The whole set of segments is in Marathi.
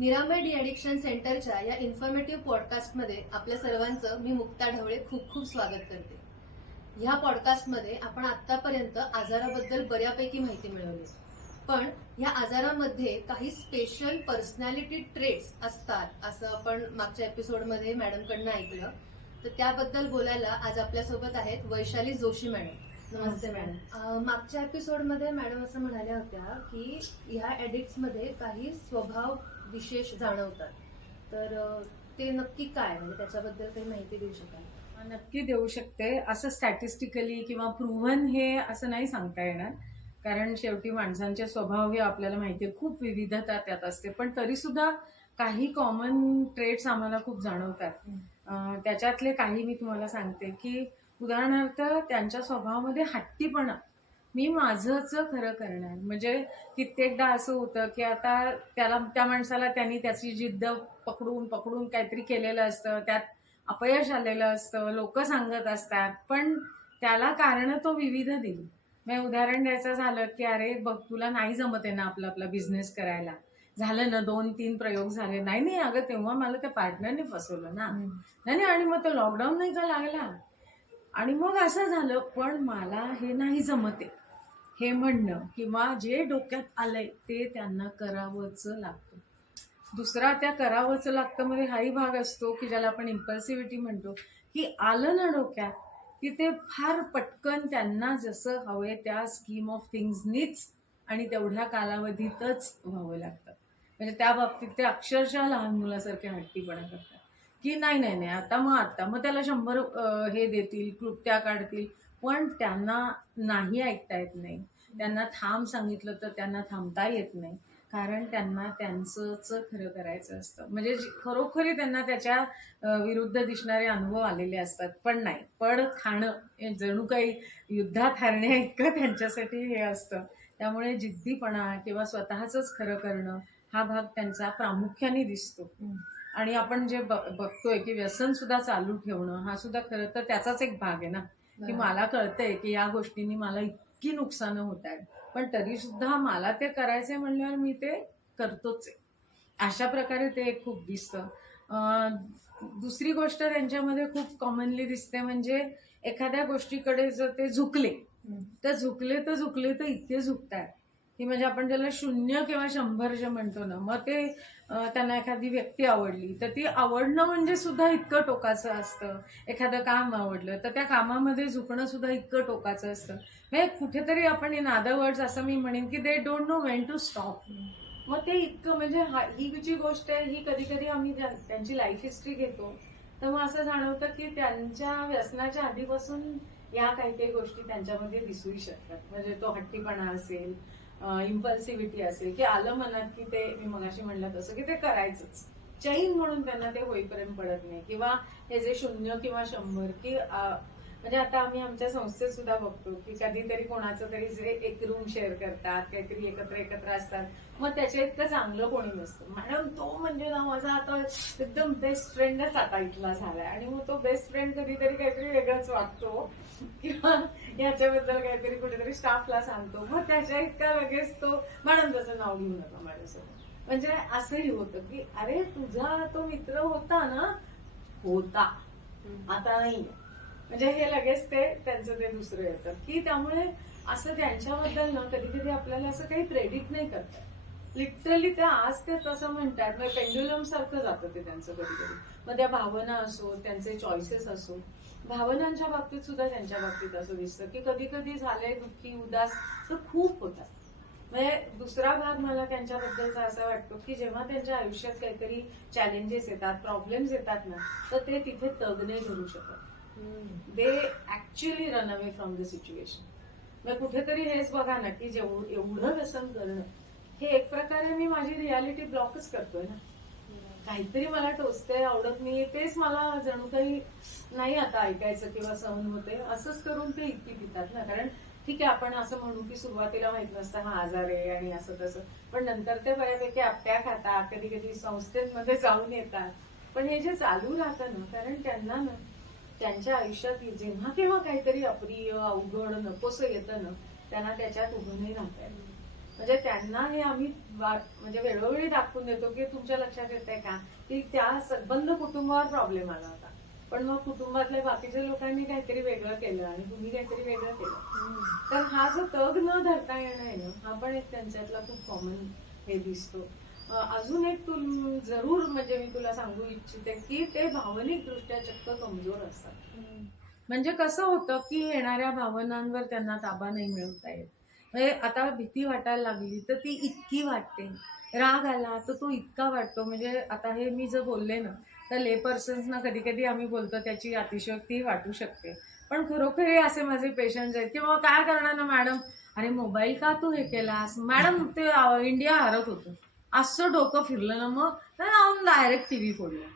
निरामय डी ॲडिक्शन सेंटरच्या या इन्फॉर्मेटिव्ह पॉडकास्टमध्ये आपल्या सर्वांचं मी मुक्ता ढवळे खूप खूप स्वागत करते. ह्या पॉडकास्टमध्ये आपण आतापर्यंत आजाराबद्दल बऱ्यापैकी माहिती मिळवली. पण ह्या आजारामध्ये काही स्पेशल पर्सनॅलिटी ट्रेट्स असतात असं आपण मागच्या एपिसोडमध्ये मॅडमकडनं ऐकलं. तर त्याबद्दल बोलायला आज आपल्यासोबत आहेत वैशाली जोशी मॅडम. नमस्ते मॅडम. मागच्या एपिसोडमध्ये मॅडम असं म्हणाल्या होत्या की ह्या ऍडिक्ट्समध्ये काही स्वभाव विशेष जाणवतात. तर ते नक्की काय? म्हणजे त्याच्याबद्दल काही माहिती देऊ शकाल? नक्की देऊ शकते. असं स्टॅटिस्टिकली किंवा प्रूव्हन हे असं नाही सांगता येणार. कारण शेवटी माणसांचे स्वभाव हे आपल्याला माहिती आहे. खूप विविधता त्यात असते. पण तरी सुद्धा काही कॉमन ट्रेट्स आम्हाला खूप जाणवतात. त्याच्यातले काही मी तुम्हाला सांगते की उदाहरणार्थ त्यांच्या स्वभावामध्ये हट्टीपणा मी माझंच खरं करणार. म्हणजे कित्येकदा असं होतं की आता त्याला त्या माणसाला त्यांनी त्याची जिद्द पकडून पकडून काहीतरी केलेलं असतं. त्यात अपयश आलेलं असतं. लोक सांगत असतात. पण त्याला कारण तो विविध दिली. मग उदाहरण द्यायचं झालं की अरे बघ तुला नाही जमत आहे ना आपला आपला बिझनेस करायला. झालं ना दोन तीन प्रयोग झाले. नाही नाही अगं तेव्हा मला त्या पार्टनरने फसवलं ना. नाही नाही आणि मग तो लॉकडाऊन नाही का लागला? आणि मग असं झालं पण मला हे नाही जमते हे म्हणणं किंवा जे डोक्यात आलंय ते त्यांना करावंच लागतं. दुसरा त्या करावंच लागतं मध्ये हाही भाग असतो की ज्याला आपण इम्पल्सिव्हिटी म्हणतो की आलं ना डोक्यात की ते फार पटकन त्यांना जसं हवंय त्या स्कीम ऑफ थिंग्सनीच आणि तेवढ्या कालावधीतच व्हावं लागतं. म्हणजे त्या बाबतीत ते अक्षरशः लहान मुलासारखे हट्टीपणा करतात. की नाही नाही नाही आता मग आता मग त्याला शंभर हे देतील क्लुप्त्या काढतील पण त्यांना नाही ऐकता येत नाही. त्यांना थांब सांगितलं तर त्यांना थांबता येत नाही. कारण त्यांना त्यांचंच खरं करायचं असतं. म्हणजे खरोखरी त्यांना त्याच्या विरुद्ध दिसणारे अनुभव आलेले असतात. पण नाही. पण खाणं हे जणू काही युद्धात हारण्या इतकं त्यांच्यासाठी हे असतं. त्यामुळे जिद्दीपणा किंवा स्वतःचंच खरं करणं हा भाग त्यांचा प्रामुख्याने दिसतो. आणि आपण जे ब बघतोय की व्यसन सुद्धा चालू ठेवणं हा सुद्धा खरं तर त्याचाच एक भाग आहे ना. की मला कळतंय की या गोष्टींनी मला इतकी नुकसानं होत आहेत. पण तरी सुद्धा मला ते करायचंय म्हणल्यावर मी ते करतोच आहे. अशा प्रकारे ते खूप दिसतं. दुसरी गोष्ट त्यांच्यामध्ये खूप कॉमनली दिसते म्हणजे एखाद्या गोष्टीकडे जर ते झुकले तर झुकले तर झुकले तर इतके झुकतात की म्हणजे आपण ज्याला शून्य किंवा शंभर जे म्हणतो ना मग ते त्यांना एखादी व्यक्ती आवडली तर ती आवडणं म्हणजे सुद्धा इतकं टोकाचं असतं. एखादं काम आवडलं तर त्या कामामध्ये झुकणं सुद्धा इतकं टोकाचं असतं. म्हणजे कुठेतरी आपण इन अदर वर्ड्स असं मी म्हणेन की they don't know when to stop मग ते इतकं म्हणजे हा- ही जी गोष्ट आहे ही कधी कधी आम्ही त्यांची लाईफ हिस्ट्री घेतो तर मग असं जाणवतं की त्यांच्या व्यसनाच्या आधीपासून या काही काही गोष्टी त्यांच्यामध्ये दिसूही शकतात. म्हणजे तो हट्टीपणा असेल इम्पल्सिव्हिटी असेल की आलं मनात की ते मी मगाशी म्हणलं तसं की ते करायचंच. चैन म्हणून त्यांना ते होईपर्यंत पडत नाही. किंवा हे जे शून्य किंवा शंभर की म्हणजे आता आम्ही आमच्या संस्थेत सुद्धा बघतो की कधीतरी कोणाचं तरी जे एक रूम शेअर करतात काहीतरी एकत्र एकत्र असतात. मग त्याच्या इतकं चांगलं कोणी नसतं. मॅडम तो म्हणजे ना माझा आता एकदम बेस्ट फ्रेंडच आता इथला झालाय. आणि मग तो बेस्ट फ्रेंड कधीतरी काहीतरी वेगळंच वागतो. किंवा याच्याबद्दल काहीतरी कुठेतरी स्टाफला सांगतो. मग त्याच्या इतका लगेच तो मॅडम त्याचं नाव घेऊ नका माझ्यासोबत. म्हणजे असंही होतं की अरे तुझा तो मित्र होता ना? होता. आता नाही. म्हणजे हे लगेच ते त्यांचं ते दुसरं येतं. की त्यामुळे असं त्यांच्याबद्दल ना कधी कधी आपल्याला असं काही प्रेडिक्ट नाही करतात लिटरली ते आज ते तसं म्हणतात मग पेंड्युलम सारखं जातं ते त्यांचं कधी कधी मग त्या भावना असो त्यांचे चॉईसेस असो. भावनांच्या बाबतीत सुद्धा त्यांच्या बाबतीत असं दिसतं की कधी कधी झालंय दुःखी उदास तर खूप होतात म्हणजे दुसरा भाग मला त्यांच्याबद्दलचा असा वाटतो की जेव्हा त्यांच्या आयुष्यात काहीतरी चॅलेंजेस येतात प्रॉब्लेम्स येतात ना तर ते तिथे तग नाही धरू शकत. They actually run away from the situation मग कुठेतरी हेच बघा ना की जेवढं एवढं व्यसन करणं हे एक प्रकारे मी माझी रियालिटी ब्लॉकच करतोय ना. काहीतरी मला टोचते आवडत नाही तेच मला जणू काही नाही आता ऐकायचं किंवा सहन होते असंच करून ते इतकी पितात ना. कारण ठीक आहे आपण असं म्हणू की सुरुवातीला माहीत नसतं हा आजार आहे आणि असं तसं. पण नंतर ते बऱ्यापैकी आपट्या खातात कधी कधी संस्थेमध्ये जाऊन येतात. पण हे जे चालू राहतं ना कारण त्यांना ना त्यांच्या आयुष्यात जेव्हा केव्हा काहीतरी अप्रिय अवघड नकोसं येतं ना त्यांना त्याच्यात उभं नाही राहता येत. म्हणजे त्यांना हे आम्ही वा- म्हणजे वेळोवेळी दाखवून देतो की तुमच्या लक्षात येत आहे का? की त्या संबंध कुटुंबावर प्रॉब्लेम आला होता. पण मग कुटुंबातल्या बाकीच्या लोकांनी काहीतरी वेगळं केलं आणि तुम्ही काहीतरी वेगळं केलं. तर हा जो तग न धरता येणं आहे ना हा पण एक त्यांच्यातला खूप कॉमन हे दिसतो. अजून एक तू जरूर म्हणजे मी तुला सांगू इच्छिते की ते भावनिक दृष्ट्या चक्क कमजोर असतात. म्हणजे कसं होतं की येणाऱ्या भावनांवर त्यांना ताबा नाही मिळवता येत. म्हणजे आता भीती वाटायला लागली तर ती इतकी वाटते. राग आला तर तो इतका वाटतो. म्हणजे आता हे मी जर बोलले ना तर ले पर्सन्सना कधी कधी आम्ही बोलतो त्याची अतिशयोक्ती वाटू शकते. पण खरोखर असे माझे पेशंट आहेत की बाबा काय करणार ना मॅडम? अरे मोबाईल का तू हे केलास? मॅडम ते इंडिया हरत होतं. असं डोकं फिरलं ना मग तर जाऊन डायरेक्ट टी व्ही फोडलं.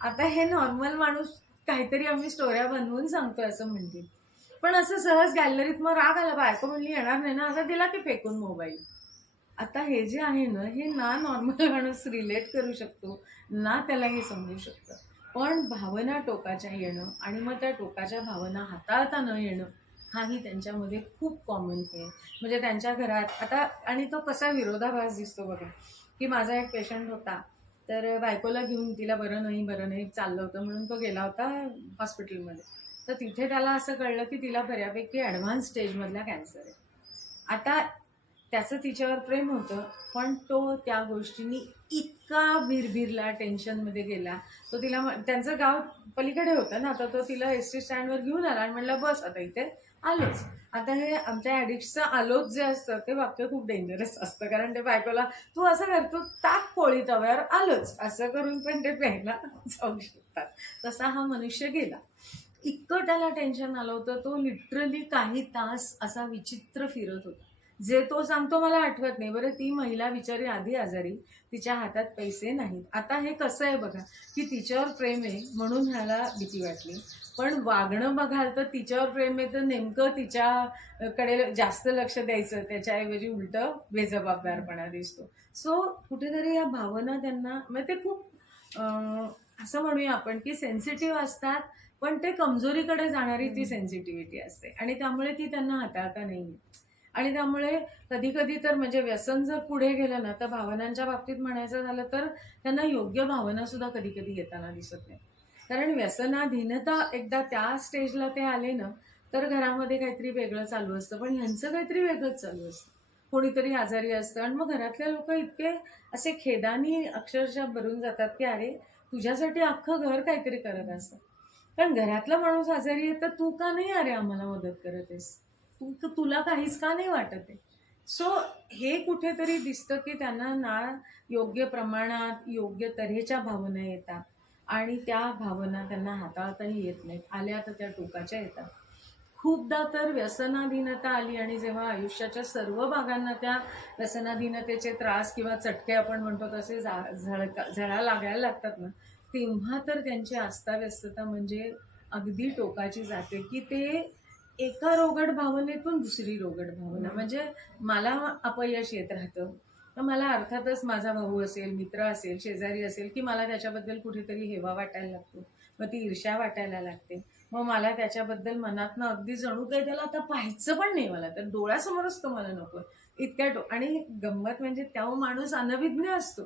आता हे नॉर्मल माणूस काहीतरी आम्ही स्टोऱ्या बनवून सांगतो असं म्हणते पण असं सहज गॅलरीत मग राग आला बायको म्हणली येणार नाही ना असं दिला की फेकून मोबाईल आता हे जे आहे ना हे ना नॉर्मल माणूस रिलेट करू शकतो ना त्याला हे समजू शकतं. पण भावना टोकाच्या येणं आणि मग त्या टोकाच्या भावना हाताळता न येणं हाही त्यांच्यामध्ये खूप कॉमन आहे म्हणजे त्यांच्या घरात आता आणि तो कसा विरोधाभास दिसतो बघा. की माझा एक पेशंट होता तर बायकोला घेऊन तिला बरं नाही बरं नाही चाललं होतं म्हणून तो गेला होता हॉस्पिटलमध्ये तर तिथे त्याला असं कळलं की तिला बऱ्यापैकी ॲडव्हान्स स्टेजमधला कॅन्सर आहे. आता त्याचं तिच्यावर प्रेम होतं पण तो त्या गोष्टींनी इतका भिरभिरला टेन्शनमध्ये गेला. तो तिला त्यांचं गाव पलीकडे होतं ना तर तो तिला एस टी स्टँडवर घेऊन आला आणि म्हणलं बस आता इथे आलोच. आता हे आमच्या ॲडिक्टचं आलोच जे असतं ते वाक्य खूप डेंजरस असतं. कारण ते बायकोला तू असं करतो ताक पोळी तव्यावर आलोच. असं करून पण ते प्यायला जाऊ शकतात. तसा हा मनुष्य गेला. इतकं त्याला टेन्शन आलं होतं तो लिटरली काही तास असा विचित्र फिरत होता. जे तो सांगतो मला आठवत नाही. बरं ती महिला बिचारी आधी आजारी तिच्या हातात पैसे नाहीत. आता हे कसं आहे बघा की तिच्यावर प्रेम आहे म्हणून ह्याला भीती वाटली. पण वागणं बघाल तर तिच्यावर प्रेम आहे तर नेमकं तिच्याकडे जास्त लक्ष द्यायचं त्याच्याऐवजी उलटं बेजबाबदारपणा दिसतो. सो कुठेतरी या भावना त्यांना म्हणजे ते खूप असं म्हणूया आपण की सेन्सिटिव्ह असतात पण ते कमजोरीकडे जाणारी ती सेन्सिटिव्हिटी असते. आणि त्यामुळे ती त्यांना हाताळता नाही. आणि त्यामुळे कधी कधी तर म्हणजे व्यसन जर पुढे गेलं ना तर भावनांच्या बाबतीत म्हणायचं झालं तर त्यांना योग्य भावना सुद्धा कधी कधी येताना दिसत नाही. कारण व्यसनाधीनता एकदा त्या स्टेजला ते आले ना तर घरामध्ये काहीतरी वेगळं चालू असतं. पण ह्यांचं काहीतरी वेगळंच चालू असतं. कोणीतरी आजारी असतं. आणि मग घरातले लोक इतके असे खेदानी अक्षरशः भरून जातात की अरे तुझ्यासाठी अख्खं घर काहीतरी करत असतं. कारण घरातला माणूस आजारी आहे तर तू का नाही अरे आम्हाला मदत करत आहेस? तू तुला काहीच का नाही वाटत आहे? सो हे कुठेतरी दिसतं की त्यांना ना योग्य प्रमाणात योग्य तऱ्हेच्या भावना येतात. आणि त्या भावना त्यांना हाताळताही येत नाहीत. आल्या तर त्या टोकाच्या येतात. खूपदा तर व्यसनाधीनता आली आणि जेव्हा आयुष्याच्या सर्व भागांना त्या व्यसनाधीनतेचे त्रास किंवा चटके आपण म्हणतो तसे जा झळका झळा लागायला लागतात ना तेव्हा तर त्यांची अस्ताव्यस्तता म्हणजे अगदी टोकाची जाते की ते एका रोगट भावनेतून दुसरी रोगट भावना. म्हणजे मला अपयश येत राहतं. तर मला अर्थातच माझा भाऊ असेल मित्र असेल शेजारी असेल की मला त्याच्याबद्दल कुठेतरी हेवा वाटायला लागतो. मग ती ईर्ष्या वाटायला लागते. मग मला त्याच्याबद्दल मनातनं अगदी जणू काही त्याला आता पाहायचं पण नाही मला. तर डोळ्यासमोरच तो मला नको. इतक्या डो आणि गंमत म्हणजे त्या माणूस अनभिज्ञ असतो.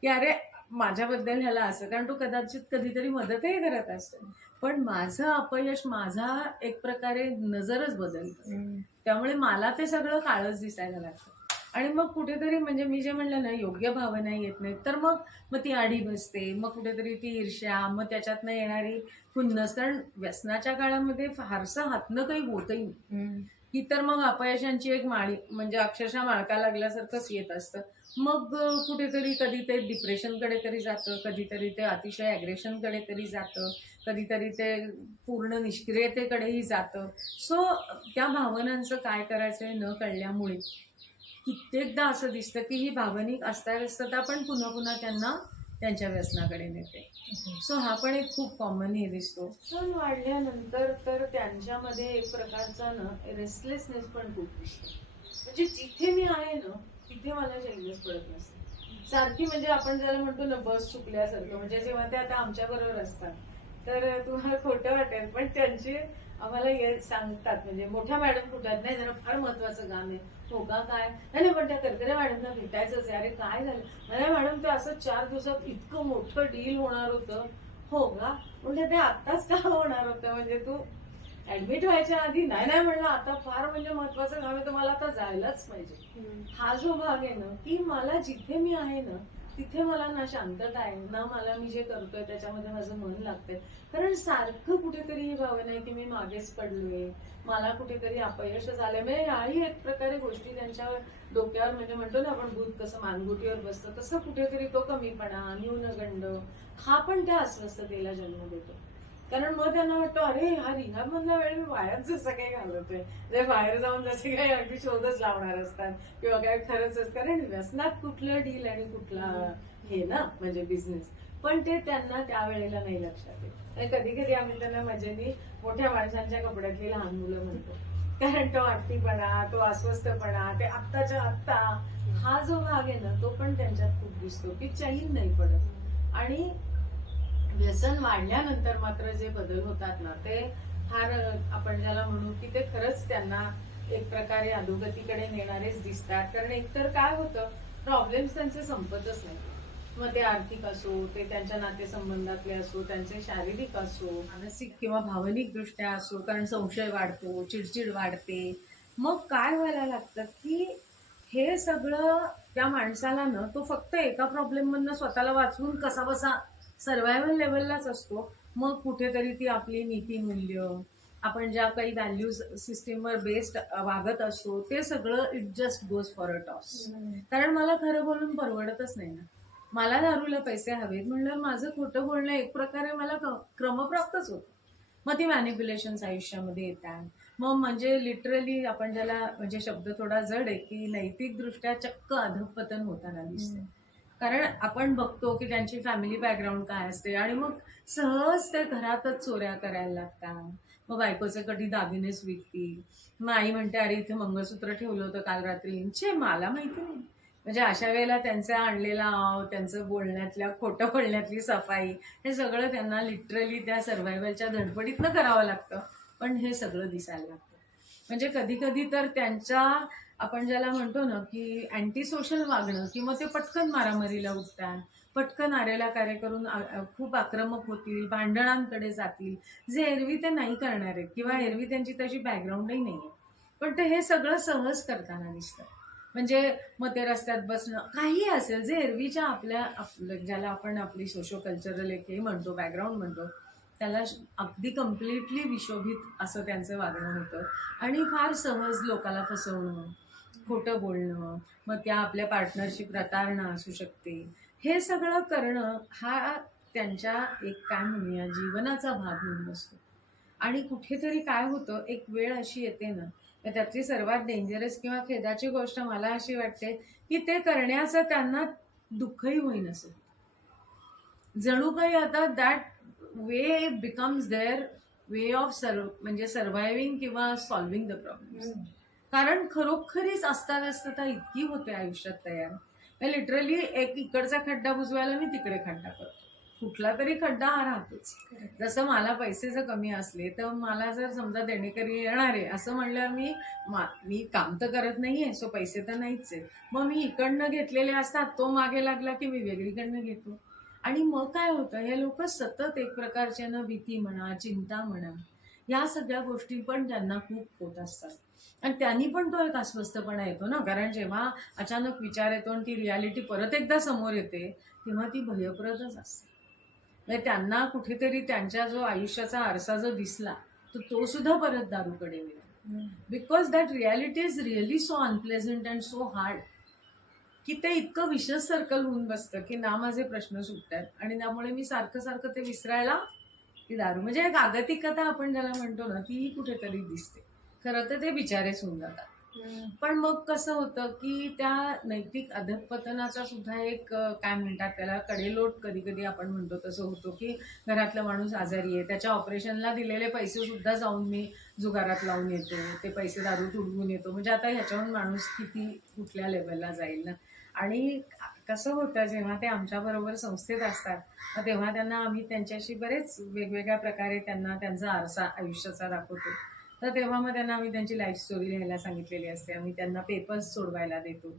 की अरे माझ्याबद्दल ह्याला असं कारण तो कदाचित कधीतरी मदतही करत असतो. पण माझं अपयश माझा एक प्रकारे नजरच बदलतो. त्यामुळे मला ते सगळं काळच दिसायला लागतं. आणि मग कुठेतरी म्हणजे मी जे म्हणलं ना योग्य भावना येत नाहीत. तर मग मग ती आडी बसते मग कुठेतरी ती ईर्ष्या मग त्याच्यातनं येणारी खुन्नस. कारण व्यसनाच्या काळामध्ये फारसं हातनं काही होतही नाही. ही तर मग अपयशांची एक माळी म्हणजे अक्षरशः माळका लागल्यासारखंच येत असतं. मग कुठेतरी कधी ते डिप्रेशनकडे तरी जातं कधीतरी ते अतिशय ॲग्रेशनकडे तरी जातं कधीतरी ते पूर्ण निष्क्रियतेकडेही जातं. सो त्या भावनांचं काय करायचं हे न कळल्यामुळे कित्येकदा असं दिसतं की ही भावनिक अस्ताव्यस्तता पण पुन्हा पुन्हा त्यांना त्यांच्या व्यसनाकडे नेते. सो हा पण एक खूप कॉमन हे दिसतो. सण वाढल्यानंतर तर त्यांच्यामध्ये एक प्रकारचा ना रेस्टलेसनेस पण खूप दिसतो. म्हणजे जिथे मी आहे ना तिथे मला चैनच पडत नसते सारखी म्हणजे आपण ज्याला म्हणतो ना बस चुकल्यासारखं. म्हणजे जेव्हा ते आता आमच्या बरोबर असतात तर तुम्हाला खोटं वाटेल पण त्यांचे आम्हाला हे सांगतात. म्हणजे मोठ्या मॅडम कुठं नाही जरा फार महत्वाचं काम आहे. हो का काय? नाही पण त्या करकरे मॅडमना भेटायचंच आहे. अरे काय झालं? नाही मॅडम ते असं चार दिवसात इतकं मोठं डील होणार होतं. हो का? म्हणजे ते आत्ताच का होणार होतं? म्हणजे तू ऍडमिट व्हायच्या आधी नाही नाही म्हणलं आता फार म्हणजे महत्वाचं काम आहे तर मला आता जायलाच पाहिजे. हा जो भाग आहे ना की मला जिथे मी आहे ना तिथे मला ना शांतता आहे ना मला मी जे करतोय त्याच्यामध्ये माझं मन लागतंय. कारण सारखं कुठेतरी ही भावना आहे की मी मागेच पडलोय. मला कुठेतरी अपयश झालंय. म्हणजे याही एक प्रकारे गोष्टी त्यांच्या डोक्यावर म्हणजे म्हणतो ना आपण भूत कसं मानगुटीवर बसतं तसं कुठेतरी तो कमीपणा न्यूनगंड हा पण त्या अस्वस्थतेला जन्म देतो. कारण मग त्यांना वाटतं अरे हा रिहाब मधला वेळ मी वायाच जसं काही घालवतोय. जे बाहेर जाऊन जसे काही अगदी शोधच लावणार असतात किंवा काय खरंच असतं. कारण व्यसनात कुठलं डील आणि कुठला हे ना म्हणजे बिझनेस पण ते त्यांना त्यावेळेला नाही लक्षात येत. कधी कधी आम्ही त्यांना मजेने मोठ्या माणसांच्या कपड्यातली लहान मुलं म्हणतो. कारण तो आठतीपणा तो अस्वस्थपणा ते आत्ताच्या आत्ता हा जो भाग आहे ना तो पण त्यांच्यात खूप दिसतो. की चैन नाही पडत. आणि व्यसन वाढल्यानंतर मात्र जे बदल होतात ना ते फार आपण ज्याला म्हणू की ते खरंच त्यांना एक प्रकारे अधोगतीकडे नेणारेच दिसतात. कारण एकतर काय होतं प्रॉब्लेम्स त्यांचे संपतच नाही. मग ते आर्थिक असो ते त्यांच्या नातेसंबंधातले असो त्यांचे शारीरिक असो मानसिक किंवा भावनिक दृष्ट्या असो कारण संशय वाढतो चिडचिड वाढते. मग काय व्हायला लागतं की हे सगळं त्या माणसाला ना तो फक्त एका प्रॉब्लेम मधनं स्वतःला वाचवून कसा बसा सर्वायवल लेवललाच असतो. मग कुठेतरी ती आपली नीतिमूल्य आपण ज्या काही व्हॅल्यूज सिस्टीमवर बेस्ड वागत असतो ते सगळं it just goes for a toss कारण मला खरं बोलून परवडतच नाही ना. मला दारूला पैसे हवेत म्हणलं माझं खोटं बोलणं एक प्रकारे मला क्रमप्राप्तच होतं. मग ती मॅनिप्युलेशन्स आयुष्यामध्ये येतात. मग म्हणजे लिटरली आपण ज्याला म्हणजे शब्द थोडा जड आहे की नैतिकदृष्ट्या चक्क अधपतन होताना दिसतं. कारण आपण बघतो की त्यांची फॅमिली बॅकग्राऊंड काय असते आणि मग सहज ते घरातच चोऱ्या करायला लागतात. मग बायकोचे कधी दागिनेच विकतील मग आई म्हणते अरे इथे मंगळसूत्र ठेवलं होतं काल रात्री. छे मला माहिती नाही. म्हणजे अशा वेळेला त्यांचा आणलेला आव त्यांचं बोलण्यातल्या खोटं बोलण्यातली सफाई हे सगळं त्यांना लिटरली त्या सर्व्हायवलच्या धडपडीतनं करावं लागतं. पण हे सगळं दिसायला लागतं. म्हणजे कधी कधी तर त्यांच्या आपण ज्याला म्हणतो ना की अँटी सोशल वागणं किंवा ते पटकन मारामारीला उठतात पटकन आरेला कार्य करून खूप आक्रमक होतील भांडणांकडे जातील जे एरवी ते नाही करणार आहेत किंवा एरवी त्यांची तशी बॅकग्राऊंडही नाही आहे. पण ते हे सगळं सहज करताना दिसतं. म्हणजे मग ते रस्त्यात बसणं काही असेल जे एरवीच्या आपल्या आपलं ज्याला आपण आपली सोशो कल्चरल एक हे म्हणतो बॅकग्राऊंड म्हणतो त्याला अगदी कम्प्लिटली विशोभित असं त्यांचं वागणं होतं. आणि फार सहज लोकाला फसवणं खोटं बोलणं मग त्या आपल्या पार्टनरशी प्रतारणा असू शकते. हे सगळं करणं हा त्यांच्या एक काय म्हणूया जीवनाचा भाग म्हणून असतो. आणि कुठेतरी काय होतं एक वेळ अशी येते ना तर त्यातली सर्वात डेंजरस किंवा खेदाची गोष्ट मला अशी वाटते की ते करण्याचं त्यांना दुःखही होईन असं. जणू काही आता that way becomes their way of serve म्हणजे सर्व्हायविंग किंवा सॉल्विंग द प्रॉब्लेम्स कारण खरोखरीच अस्ताव्यस्तता इतकी होते आयुष्यात तयार. लिटरली एक इकडचा खड्डा बुजवायला मी तिकडे खड्डा करतो. कुठला तरी खड्डा हा राहतोच. जसं मला पैसे जर कमी असले तर मला जर समजा देणेकरी येणार आहे असं म्हणल्यावर मी मा मी काम तर करत नाहीये सो पैसे तर नाहीच आहे मग मी इकडनं घेतलेले असतात तो मागे लागला की मी वेगळीकडनं घेतो. आणि मग काय होतं हे लोक सतत एक प्रकारच्या ना भीती म्हणा चिंता म्हणा या सगळ्या गोष्टी पण त्यांना खूप होत असतात. आणि त्यांनी पण तो एक अस्वस्थपणा येतो ना. कारण जेव्हा अचानक विचार येतो आणि ती रियालिटी परत एकदा समोर येते तेव्हा ती भयप्रदच असते. म्हणजे त्यांना कुठेतरी त्यांच्या जो आयुष्याचा आरसा जो दिसला तर तो सुद्धा परत दारूकडे मिळतो because that reality is really so unpleasant and so hard की ते इतकं विशेष सर्कल होऊन बसतं की ना माझे प्रश्न सुटतात आणि त्यामुळे मी सारखं सारखं ते विसरायला ती दारू. म्हणजे एक आगतिकता आपण ज्याला म्हणतो ना ती कुठेतरी दिसते. खरं तर ते बिचारेच होऊन जातात. पण मग कसं होतं की त्या नैतिक अधपतनाचा सुद्धा एक काय म्हणतात त्याला कडेलोट कधी कधी आपण म्हणतो तसं होतो की घरातला माणूस आजारी आहे. त्याच्या ऑपरेशनला दिलेले पैसे सुद्धा जाऊन मी जुगारात लावून येतो ते पैसे दारू तुडवून येतो. म्हणजे आता ह्याच्याहून माणूस किती कुठल्या लेवलला जाईल ना? आणि कसं होतं जेव्हा ते आमच्याबरोबर संस्थेत असतात तेव्हा त्यांना आम्ही त्यांच्याशी बरेच वेगवेगळ्या प्रकारे त्यांना त्यांचा आरसा आयुष्याचा दाखवतो. तर तेव्हा मग त्यांना आम्ही त्यांची लाईफ स्टोरी लिहायला सांगितलेली असते. आम्ही त्यांना पेपर्स सोडवायला देतो.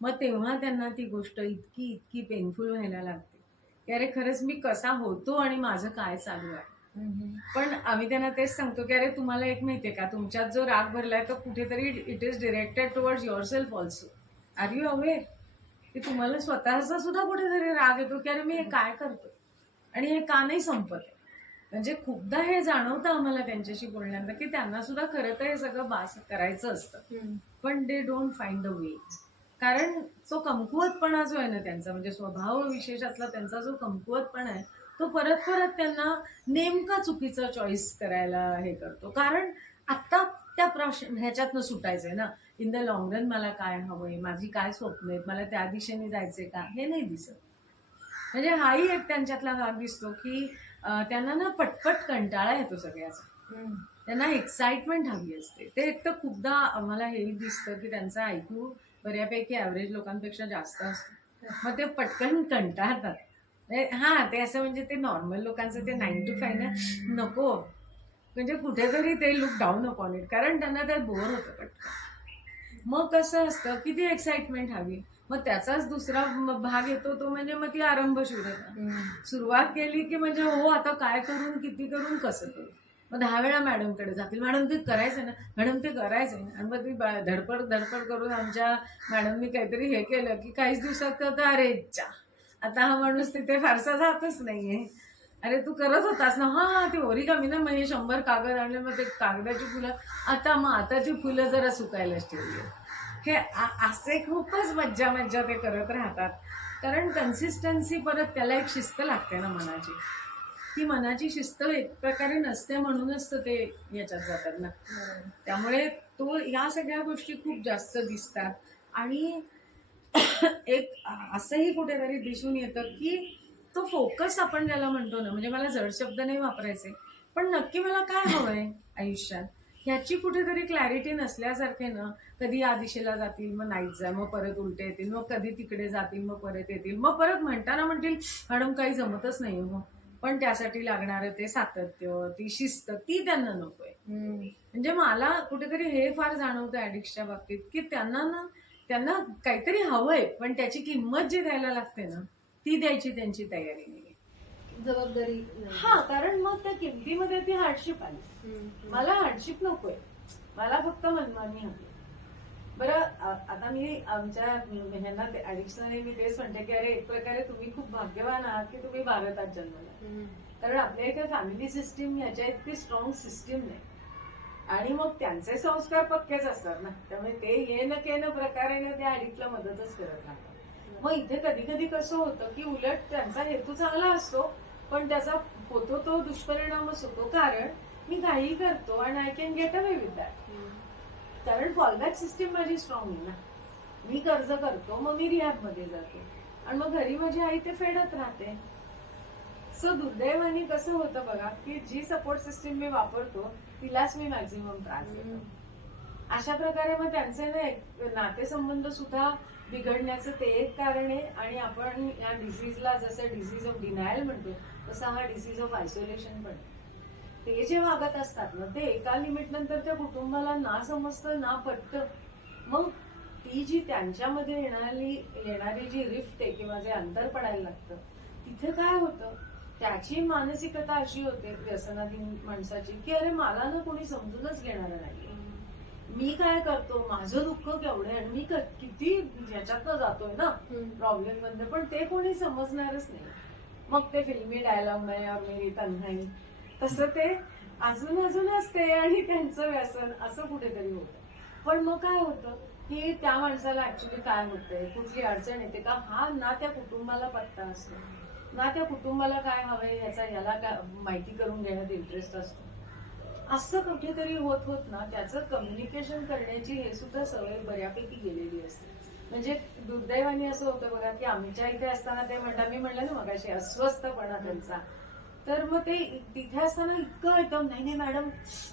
मग तेव्हा त्यांना ती गोष्ट इतकी इतकी पेनफुल व्हायला लागते. की अरे खरंच मी कसा होतो आणि माझं काय चालू आहे? पण आम्ही त्यांना तेच सांगतो की अरे तुम्हाला एक माहितीये का? तुमच्यात जो राग भरलाय तो कुठेतरी it is directed towards your self also are you aware की तुम्हाला स्वतःचा सुद्धा कुठेतरी राग येतो की अरे मी हे काय करतो आणि हे का नाही संपत? आहे? म्हणजे खूपदा हे जाणवतं आम्हाला त्यांच्याशी बोलल्यानंतर की त्यांना सुद्धा खरं तर हे सगळं बास करायचं असतं. पण they don't find the way कारण तो कमकुवतपणा जो आहे ना त्यांचा म्हणजे स्वभाव विशेषातला त्यांचा जो कमकुवतपणा आहे तो परत परत त्यांना नेमका चुकीचा चॉईस करायला हे करतो. कारण आत्ता त्या प्रश्न ह्याच्यातनं सुटायचंय ना. इन द लॉंग रन मला काय हवंय? माझी काय स्वप्न आहेत? मला त्या दिशेने जायचंय का? हे नाही दिसत. म्हणजे हाही एक त्यांच्यातला भाग दिसतो की त्यांना ना पटपट कंटाळा येतो सगळ्याचा. त्यांना एक्साइटमेंट हवी असते. ते एक तर खूपदा आम्हाला हेही दिसतं की त्यांचा ऐकू बऱ्यापैकी ॲव्हरेज लोकांपेक्षा जास्त असतो. मग ते पटकन कंटाळतात. हां ते असं म्हणजे ते नॉर्मल लोकांचं ते नाईन टू फाय ना नको. म्हणजे कुठेतरी ते लुक डाऊन अपॉन इट कारण त्यांना त्यात बोर होतं पटकन. मग कसं असतं की ती एक्साइटमेंट हवी? मग त्याचाच दुसरा भाग येतो तो म्हणजे मग ती आरंभ शूरता सुरुवात केली की म्हणजे हो आता काय करून किती करून कसं करू? मग दहा वेळा मॅडमकडे जातील. मॅडम ते करायचं ना. मॅडम ते करायचं ना. आणि मग ती धडपड धडपड करून आमच्या मॅडमनी काहीतरी हे केलं की काहीच दिवसात कळतं अरे इच्छा आता हा माणूस तिथे फारसा जातच नाहीये. अरे तू करत होतास ना? हा ते ओरिगामी ना मग हे शंभर कागद आणले मग ते कागदाची फुलं. आता मग आता ती फुलं जरा सुकायलाच ठेवली हे असे खूपच मज्जा मज्जा ते करत राहतात. कारण कन्सिस्टन्सी परत त्याला एक शिस्त लागते ना मनाची. ती मनाची शिस्त एक प्रकारे नसते म्हणूनच तर ते याच्यात जातात ना. त्यामुळे तो या सगळ्या गोष्टी खूप जास्त दिसतात. आणि एक असंही कुठेतरी दिसून येतं की तो फोकस आपण ज्याला म्हणतो ना म्हणजे मला जड शब्द नाही वापरायचे पण नक्की मला काय हवंय आयुष्यात? ह्याची कुठेतरी क्लॅरिटी नसल्यासारखे ना कधी या दिशेला जातील मग नाहीच जाय मग परत उलटे येतील मग कधी तिकडे जातील मग परत येतील मग परत म्हणताना म्हणतील मॅडम काही जमतच नाही हो. पण त्यासाठी लागणारं ते सातत्य ती शिस्त ती त्यांना नकोय. म्हणजे मला कुठेतरी हे फार जाणवतं ॲडिक्सच्या बाबतीत की त्यांना ना त्यांना काहीतरी हवंय पण त्याची किंमत जी द्यायला लागते ना ती द्यायची त्यांची तयारी नाही जबाबदारी. हा कारण मग त्या किमतीमध्ये ती हार्डशिप आली. मला हार्डशिप नकोय मला फक्त मनमानी हवी बरं आता मी आमच्या ह्यांना ॲडिक्शनरी मी तेच म्हणते की अरे एक प्रकारे तुम्ही खूप भाग्यवान आहात की तुम्ही भारतात जन्मला. कारण आपल्या इथे फॅमिली सिस्टीम ह्याच्या इतकी स्ट्रॉंग सिस्टीम नाही आणि मग त्यांचे संस्कार पक्केच असतात ना. त्यामुळे ते ये केन प्रकारे ना त्या ॲडिक्टला मदतच करत राहतात. मग इथे कधी कधी कसं होतं की उलट त्यांचा हेतू चांगला असतो पण त्याचा होतो तो दुष्परिणामच होतो. कारण मी काही करतो आणि I can get away with that कारण फॉलबॅक सिस्टीम माझी स्ट्रॉंग आहे ना. मी कर्ज करतो मग मी रिहॅबमध्ये जाते. आणि मग घरी माझी आई ते फेडत राहते. सो दुर्दैवाने कसं होतं बघा की जी सपोर्ट सिस्टीम मी वापरतो तिलाच मी मॅक्झिमम त्रास देतो. अशा प्रकारे मग त्यांचे ना एक नातेसंबंध सुद्धा बिघडण्याचं ते एक कारण आहे. आणि आपण या डिसीजला जसं डिसीज ऑफ डिनायल म्हणतो तसा हा डिसीज ऑफ आयसोलेशन पण. ते जे वागत असतात ना ते एका लिमिट नंतर त्या कुटुंबाला ना समजतं ना पटतं. मग ती जी त्यांच्यामध्ये येणारी येणारी जी रिफ्ट आहे किंवा जे अंतर पडायला लागतं तिथे काय होतं? त्याची मानसिकता अशी होते व्यसनाधीन माणसाची की अरे मला ना कोणी समजूनच घेणार नाही मी काय करतो? माझं दुःख केवढं आणि मी किती ह्याच्यातनं जातोय ना. प्रॉब्लेममध्ये पण ते कोणी समजणारच नाही. मग ते फिल्मी डायलॉग नाही और मेरी तन्हाई. तसं ते अजून अजून असते आणि त्यांचं व्यसन असं कुठेतरी होतं. पण मग काय होतं की त्या माणसाला ऍक्च्युली काय होतंय? कुठली अडचण येते? का हा ना त्या कुटुंबाला पत्ता असतो. ना त्या कुटुंबाला काय हवंय याचा याला काय माहिती करून घेण्यात इंटरेस्ट असतो. असं कुठेतरी होत होत ना त्याचं कम्युनिकेशन करण्याची हे सुद्धा सवय बऱ्यापैकी गेलेली असते. म्हणजे दुर्दैवाने असं होतं बघा की आमच्या इथे असताना ते म्हणतात मी म्हणलं ना मगाशी अस्वस्थपणा त्यांचा. तर मग ते तिथे असताना इतकं एकदम नाही नाही मॅडम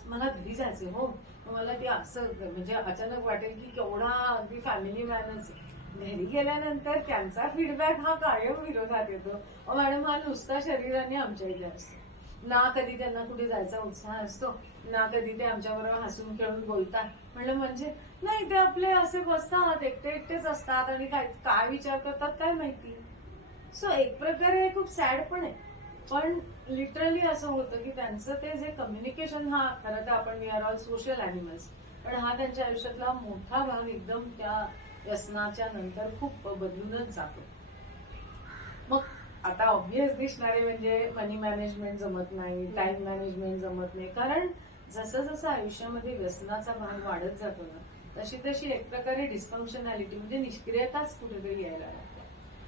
मला घरी जायचं हो. मला ते असं म्हणजे अचानक वाटेल की केवढा अगदी फॅमिली मॅनच घरी गेल्यानंतर त्यांचा फीडबॅक हा कायम विरोधात येतो. मॅडम हा नुसता शरीराने आमच्या इथे असतो. ना कधी त्यांना कुठे जायचा उत्साह असतो ना कधी ते आमच्याबरोबर हसून खेळून बोलतात. म्हणलं म्हणजे नाही ते आपले असे बसतात एकटे एकटेच असतात आणि काय काय विचार करतात काय माहिती? सो एक प्रकारे हे खूप सॅड पण आहे. पण लिटरली असं होतं की त्यांचं ते जे कम्युनिकेशन हा खरं तर आपण we are all social animals पण हा त्यांच्या आयुष्यातला मोठा भाग एकदम त्या व्यसनाच्या नंतर खूप बदलूनच जातो. मग आता ऑब्विस दिसणारे म्हणजे मनी मॅनेजमेंट जमत नाही टाइम मॅनेजमेंट जमत नाही. कारण जसं जसं आयुष्यामध्ये व्यसनाचा भाग वाढत जातो ना तशी तशी एक प्रकारे डिस्फंक्शनॅलिटी म्हणजे निष्क्रियताच कुठेतरी यायला लागते.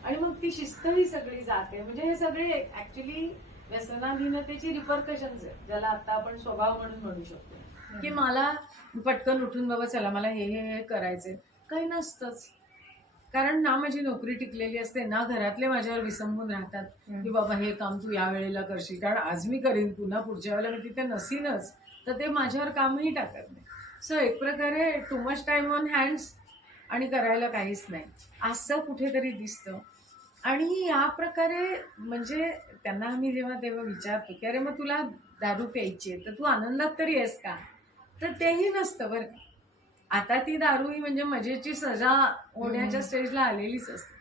आणि मग ती शिस्त ही सगळी जाते. म्हणजे हे सगळे ऍक्च्युली व्यसनाधीनतेची रिपरकशन्स आहे ज्याला आता आपण स्वभाव म्हणून म्हणू शकतो. की मला पटकन उठून बाबा चला मला हे हे हे करायचे काही नसतंच. कारण ना माझी नोकरी टिकलेली असते ना घरातले माझ्यावर विसंबून राहतात. की बाबा हे काम तू या वेळेला करशील कारण आज मी करीन पुन्हा पुढच्या वेळेला मी तिथे नसीनच. तर ते माझ्यावर कामही टाकत नाही. सो एक प्रकारे too much time on hands आणि करायला काहीच नाही. असं कुठेतरी दिसतं. आणि या प्रकारे म्हणजे त्यांना आम्ही जेव्हा तेव्हा विचारतो की अरे मग तुला दारू प्यायची आहे तर तू आनंदात तरी आहेस का? तर तेही नसतं बरं. आता ती दारू ही म्हणजे मजेची सजा होण्याच्या स्टेजला आलेलीच असते.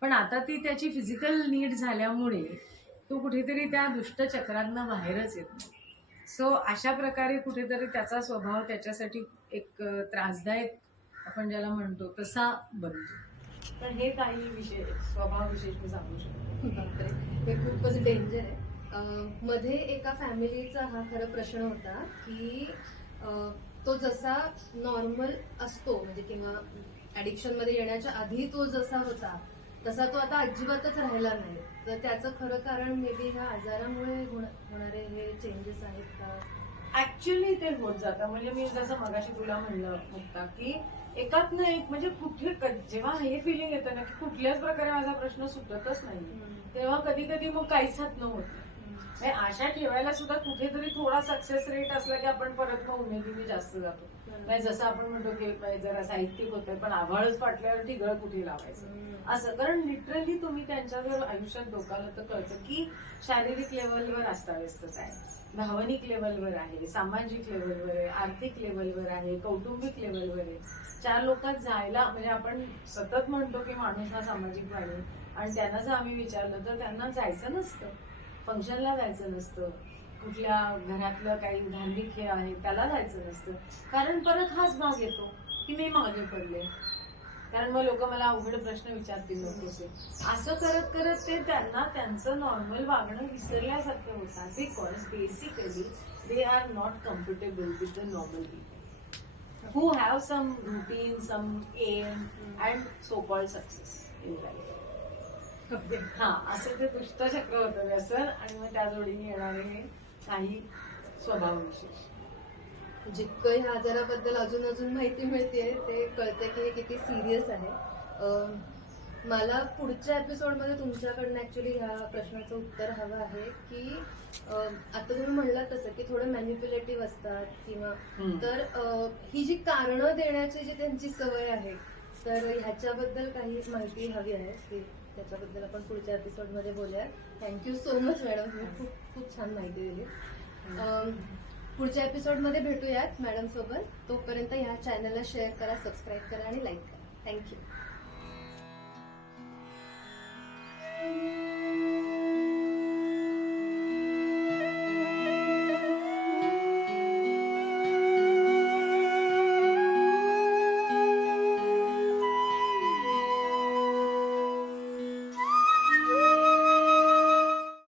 पण आता ती त्याची फिजिकल नीड झाल्यामुळे तो कुठेतरी त्या दुष्टचक्रांना बाहेरच येत. सो अशा प्रकारे कुठेतरी त्याचा स्वभाव त्याच्यासाठी एक त्रासदायक आपण ज्याला म्हणतो तसा बनतो. तर हे काही विषय स्वभाव विशेष मी सांगू शकतो. हे खूपच डेंजर आहे. मध्ये एका फॅमिलीचा हा खरा प्रश्न होता की तो जसा नॉर्मल असतो म्हणजे किंवा ऍडिक्शनमध्ये येण्याच्या आधी तो जसा होता तसा तो आता अजिबातच राहिला नाही. तर त्याचं खरं कारण मे बी ह्या आजारामुळे होण- होणारे हे चेंजेस आहेत का? ऍक्च्युली ते होत जातं. म्हणजे मी जसं मगाशी तुला म्हणलं मुक्ता की एकात ना एक म्हणजे कुठे जेव्हा हे फिलिंग येतं ना की कुठल्याच प्रकारे माझा प्रश्न सुटतच नाही. तेव्हा कधी कधी मग काहीच हात न होत नाही. आशा ठेवायला सुद्धा कुठेतरी थोडा सक्सेस रेट असला की आपण परत मग उमेदीने जास्त जातो. म्हणजे जसं आपण म्हणतो की जरा साहित्यिक होतंय पण आभाळच फाटल्यावर ठिगळ कुठे लावायचं? असं कारण लिटरली तुम्ही त्यांच्या जर आयुष्यात डोकावलं तर कळतं की शारीरिक लेवलवर अस्ताव्यस्तच आहे. भावनिक लेवलवर आहे सामाजिक लेवलवर आहे आर्थिक लेवलवर आहे कौटुंबिक लेवलवर आहे. चार लोकात जायला म्हणजे आपण सतत म्हणतो की माणूस हा सामाजिक प्राणी आणि त्यांना जर आम्ही विचारलं तर त्यांना जायचं नसतं. फंक्शनला जायचं नसतं. कुठल्या घरातलं काही धार्मिक हे आहे त्याला जायचं नसतं. कारण परत हाच भाग येतो की मी मागे पडले. कारण मग लोक मला अवघड प्रश्न विचारतील नकोसे असं करत करत ते त्यांना त्यांचं नॉर्मल वागणं विसरल्यासारखं होतात. Because basically they are not comfortable with the normal people who have some routine some aim and so called success in life हा असं ते दुष्टचक्र होतं व्यसन आणि मग त्या जोडीने येणारे हे काही स्वभाव विशेष. जितकं ह्या आजाराबद्दल अजून अजून माहिती मिळते ते कळते की हे किती सिरियस आहे. अं, मला पुढच्या एपिसोडमध्ये तुमच्याकडनं ऍक्च्युली ह्या प्रश्नाचं उत्तर हवं आहे की अं, आता तुम्ही म्हणलात तसं की थोडं मॅन्युप्युलेटिव्ह असतात किंवा हम्म. तर अं, ही जी कारणं देण्याची जी त्यांची सवय आहे तर ह्याच्याबद्दल काही माहिती हवी आहे की त्याच्याबद्दल आपण पुढच्या एपिसोडमध्ये बोलूया थँक्यू सो मच मॅडम तुम्ही खूप खूप छान माहिती दिली. पुढच्या एपिसोडमध्ये भेटूयात मॅडम सोबत. तोपर्यंत ह्या चॅनलला शेअर करा सबस्क्राईब करा आणि लाईक करा. थँक्यू